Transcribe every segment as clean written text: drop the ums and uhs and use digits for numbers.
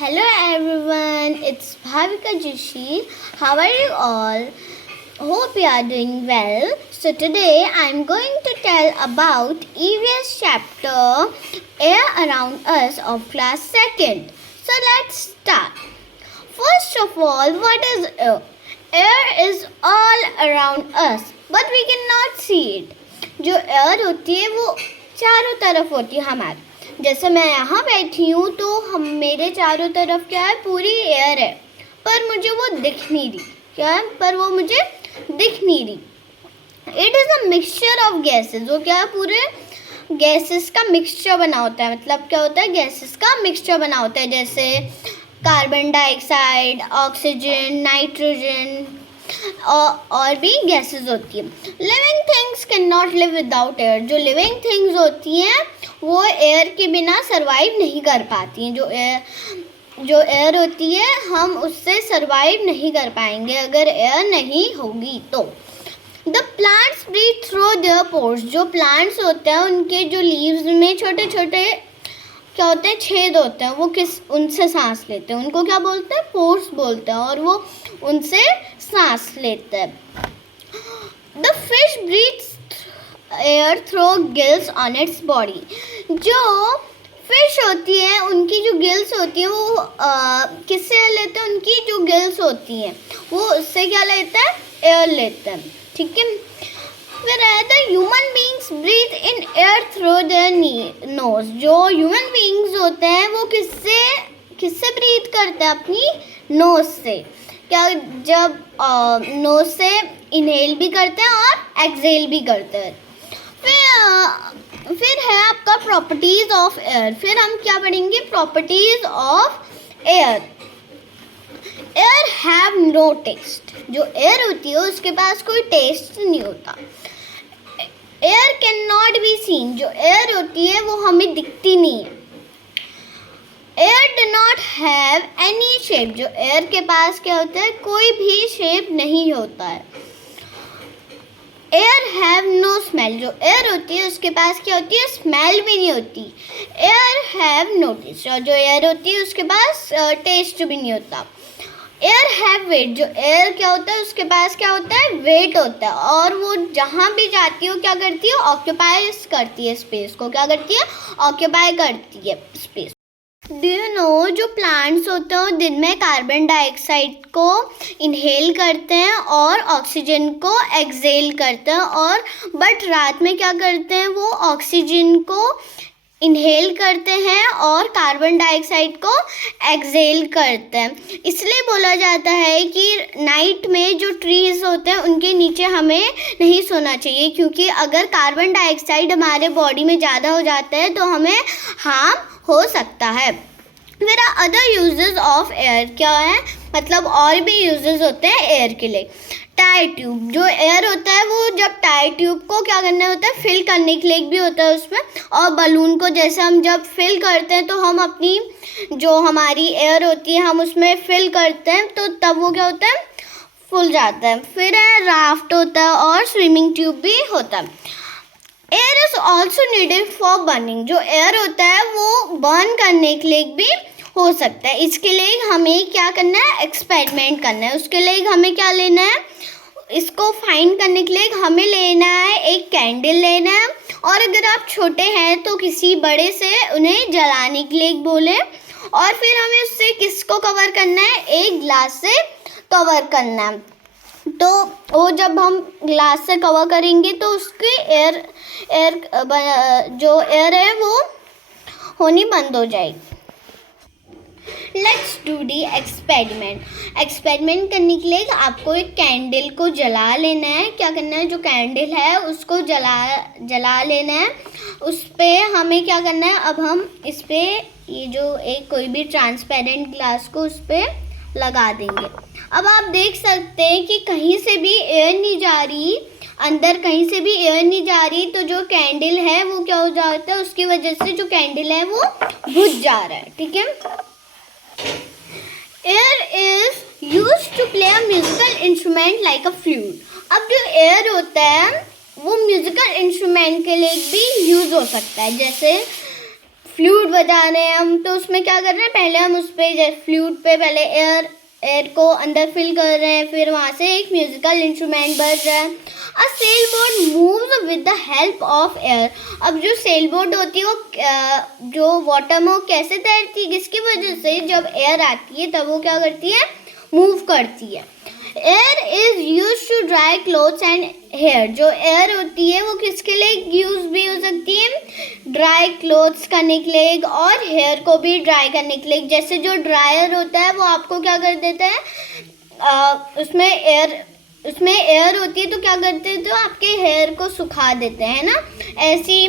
Hello everyone, it's Bhavika Joshi. How are you all? Hope you are doing well. So today I'm going to tell about EVS chapter Air Around Us of class 2nd. So let's start. First of all, what is air? Air is all around us, but we cannot see it. जो air होती है वो चारों तरफ होती है हमारे. जैसे मैं यहाँ बैठी हूँ तो हम मेरे चारों तरफ क्या है, पूरी एयर है, पर मुझे वो दिख नहीं रही. क्या है, पर वो मुझे दिख नहीं रही. It is a mixture of gases. वो क्या है, पूरे गैसेस का मिक्सचर बना होता है. मतलब क्या होता है, गैसेस का मिक्सचर बना होता है. जैसे कार्बन डाइऑक्साइड, ऑक्सीजन, नाइट्रोजन और भी गैसेस होती है. Living things can not live without air. जो लिविंग थिंग्स होती हैं वो एयर के बिना सरवाइव नहीं कर पाती हैं. जो एयर होती है हम उससे सरवाइव नहीं कर पाएंगे अगर एयर नहीं होगी तो. The plants breathe through their pores. जो प्लांट्स होते हैं उनके जो लीव्स में छोटे छोटे क्या होते हैं, छेद होते हैं, वो उनसे सांस लेते हैं. उनको क्या बोलते हैं, पोर्स बोलते हैं, और वो उनसे सांस लेते हैं. The fish breathes air through gills on its body. जो फिश होती है उनकी जो गिल्स होती हैं वो किससे लेते हैं, उनकी जो गिल्स होती हैं वो उससे क्या लेते हैं, एयर लेते हैं. ठीक है. Whereas the human beings breathe in air through their nose. जो human beings होते हैं वो किससे ब्रीथ करते हैं, अपनी नोज से. क्या, जब नोज से इनहेल भी करते हैं और एक्सहेल भी करते हैं. फिर है आपका प्रॉपर्टीज ऑफ एयर. फिर हम क्या पढ़ेंगे, properties of air. Air have no taste. जो एयर होती है उसके पास कोई टेस्ट नहीं होता. Air can not be seen. जो एयर होती है वो हमें दिखती नहीं है. Air do not have any shape. जो एयर के पास क्या होता है, कोई भी शेप नहीं होता है. Air have no smell. जो एयर होती है उसके पास क्या होती है, स्मेल भी नहीं होती. Air have no taste. और जो एयर होती है उसके पास टेस्ट भी नहीं होता. Air have weight. जो एयर क्या होता है उसके पास क्या होता है, वेट होता है, और वो जहाँ भी जाती है वो क्या करती है, ऑक्यूपाई करती है स्पेस को. क्या करती है, ऑक्यूपाई करती है स्पेस. डू यू नो, जो प्लांट्स होते हैं दिन में कार्बन डाइऑक्साइड को इनहेल करते हैं और ऑक्सीजन को एक्सहेल करते हैं, और बट रात में क्या करते हैं, वो ऑक्सीजन को इनहेल करते हैं और कार्बन डाइऑक्साइड को एक्सहेल करते हैं. इसलिए बोला जाता है कि नाइट में जो ट्रीज़ होते हैं उनके नीचे हमें नहीं सोना चाहिए, क्योंकि अगर कार्बन डाइऑक्साइड हमारे बॉडी में ज़्यादा हो जाता है तो हमें हार्म हो सकता है. फिर अदर यूजेस ऑफ एयर क्या है, मतलब और भी यूजेस होते हैं एयर के लिए. Tyre tube. जो एयर होता है वो जब टायर ट्यूब को क्या करना होता है, फिल करने के लिए भी होता है उसमें. और बलून को जैसे हम जब फिल करते हैं तो हम अपनी जो हमारी एयर होती है हम उसमें फिल करते हैं, तो तब वो क्या होता है, फुल जाता है. फिर राफ्ट होता है और स्विमिंग ट्यूब भी होता है. Air is also needed for burning. जो एयर होता है वो बर्न करने के लिए भी हो सकता है. इसके लिए हमें क्या करना है, एक्सपेरिमेंट करना है. उसके लिए हमें क्या लेना है, इसको फाइंड करने के लिए हमें लेना है एक कैंडल लेना है, और अगर आप छोटे हैं तो किसी बड़े से उन्हें जलाने के लिए बोले, और फिर हमें उससे किसको कवर करना है, एक ग्लास से कवर करना है. तो वो जब हम ग्लास से कवर करेंगे तो उसकी जो एयर है वो होनी बंद हो जाएगी. Let's do the experiment. Experiment करने के लिए आपको एक कैंडल को जला लेना है. क्या करना है, जो कैंडल है उसको जला लेना है. उस पर हमें क्या करना है, अब हम इस पर ये जो एक कोई भी ट्रांसपेरेंट ग्लास को उस पर लगा देंगे. अब आप देख सकते हैं कि कहीं से भी एयर नहीं जा रही, अंदर कहीं से भी एयर नहीं जा रही, तो जो कैंडल है वो क्या हो जाता है, उसकी वजह से जो कैंडल है वो बुझ जा रहा है. ठीक है. Air is use to play a musical instrument like a flute. अब जो एयर होता है वो म्यूजिकल इंस्ट्रूमेंट के लिए भी यूज हो सकता है. जैसे फ्लूट बजा रहे हैं हम, तो उसमें क्या कर रहे हैं, पहले हम उस पे फ्लूट पे पहले एयर को अंदर फिल कर रहे हैं, फिर वहाँ से एक म्यूजिकल इंस्ट्रूमेंट बज रहा है। A sail boat moves with the help of air. अब जो सेल बोट होती है वो जो वाटर में वो कैसे तैरती है, किसकी वजह से, जब एयर आती है तब वो क्या करती है, मूव करती है। Air is use to dry clothes and hair. जो एयर होती है वो किसके लिए यूज भी हो सकती है, ड्राई क्लोथ्स करने के लिए और हेयर को भी ड्राई करने के लिए। जैसे जो ड्रायर होता है वो आपको क्या कर देता है, उसमें एयर होती है तो क्या करते हैं, तो आपके हेयर को सुखा देते हैं ना, ऐसी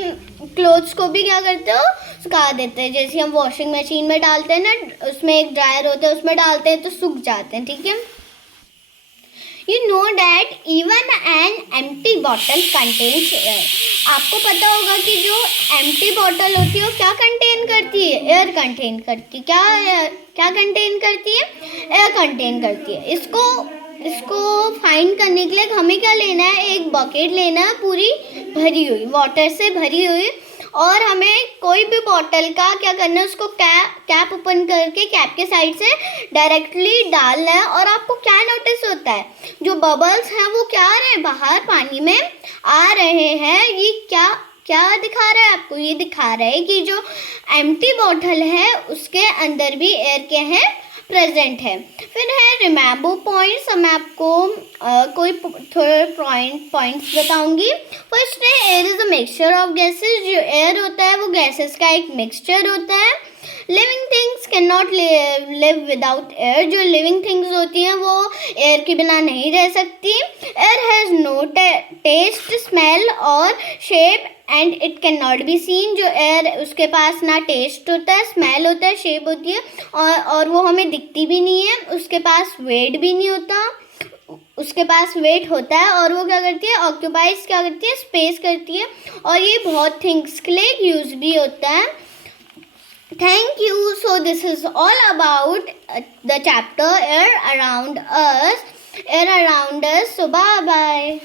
क्लोथ्स को भी क्या करते हो, सुखा देते हैं। जैसे हम वॉशिंग मशीन में डालते हैं ना, उसमें एक ड्रायर होता है, उसमें डालते हैं तो सूख जाते हैं, ठीक है। You know that even an empty bottle contains air. आपको पता होगा कि जो empty bottle होती है वो क्या कंटेन करती है, एयर कंटेन करती है। क्या कंटेन करती है, एयर कंटेन करती है। इसको फाइंड करने के लिए हमें क्या लेना है, एक बकेट लेना है पूरी भरी हुई, वाटर से भरी हुई, और हमें कोई भी बॉटल का क्या करना है, उसको कैप ओपन करके कैप के साइड से डायरेक्टली डालना है। और आपको क्या नोटिस होता है, जो बबल्स हैं वो क्या आ रहे हैं, बाहर पानी में आ रहे हैं। ये क्या दिखा रहा है आपको, ये दिखा रहा है कि जो एम्प्टी बॉटल है उसके अंदर भी एयर के हैं प्रेजेंट है। फिर है रिमेम्बर पॉइंट्स। मैं आपको कोई थोड़े पॉइंट्स बताऊंगी। फर्स्ट है air is a mixture of gases. जो एयर होता है वो गैसेस का एक मिक्सचर होता है। Living things can not live without air. जो लिविंग थिंग्स होती हैं वो एयर के बिना नहीं रह सकती। Air has no taste, smell और shape and it can not be seen. जो एयर उसके पास ना टेस्ट होता है, स्मेल होता है, शेप होती है, और वो हमें दिखती भी नहीं है। उसके पास वेट भी नहीं होता, उसके पास वेट होता है, और वो क्या करती है, ऑक्यूपाइज क्या करती है, स्पेस करती है, और ये बहुत थिंग्स के लिए यूज भी होता है। Thank you. So this is all about the chapter air around us. So bye bye.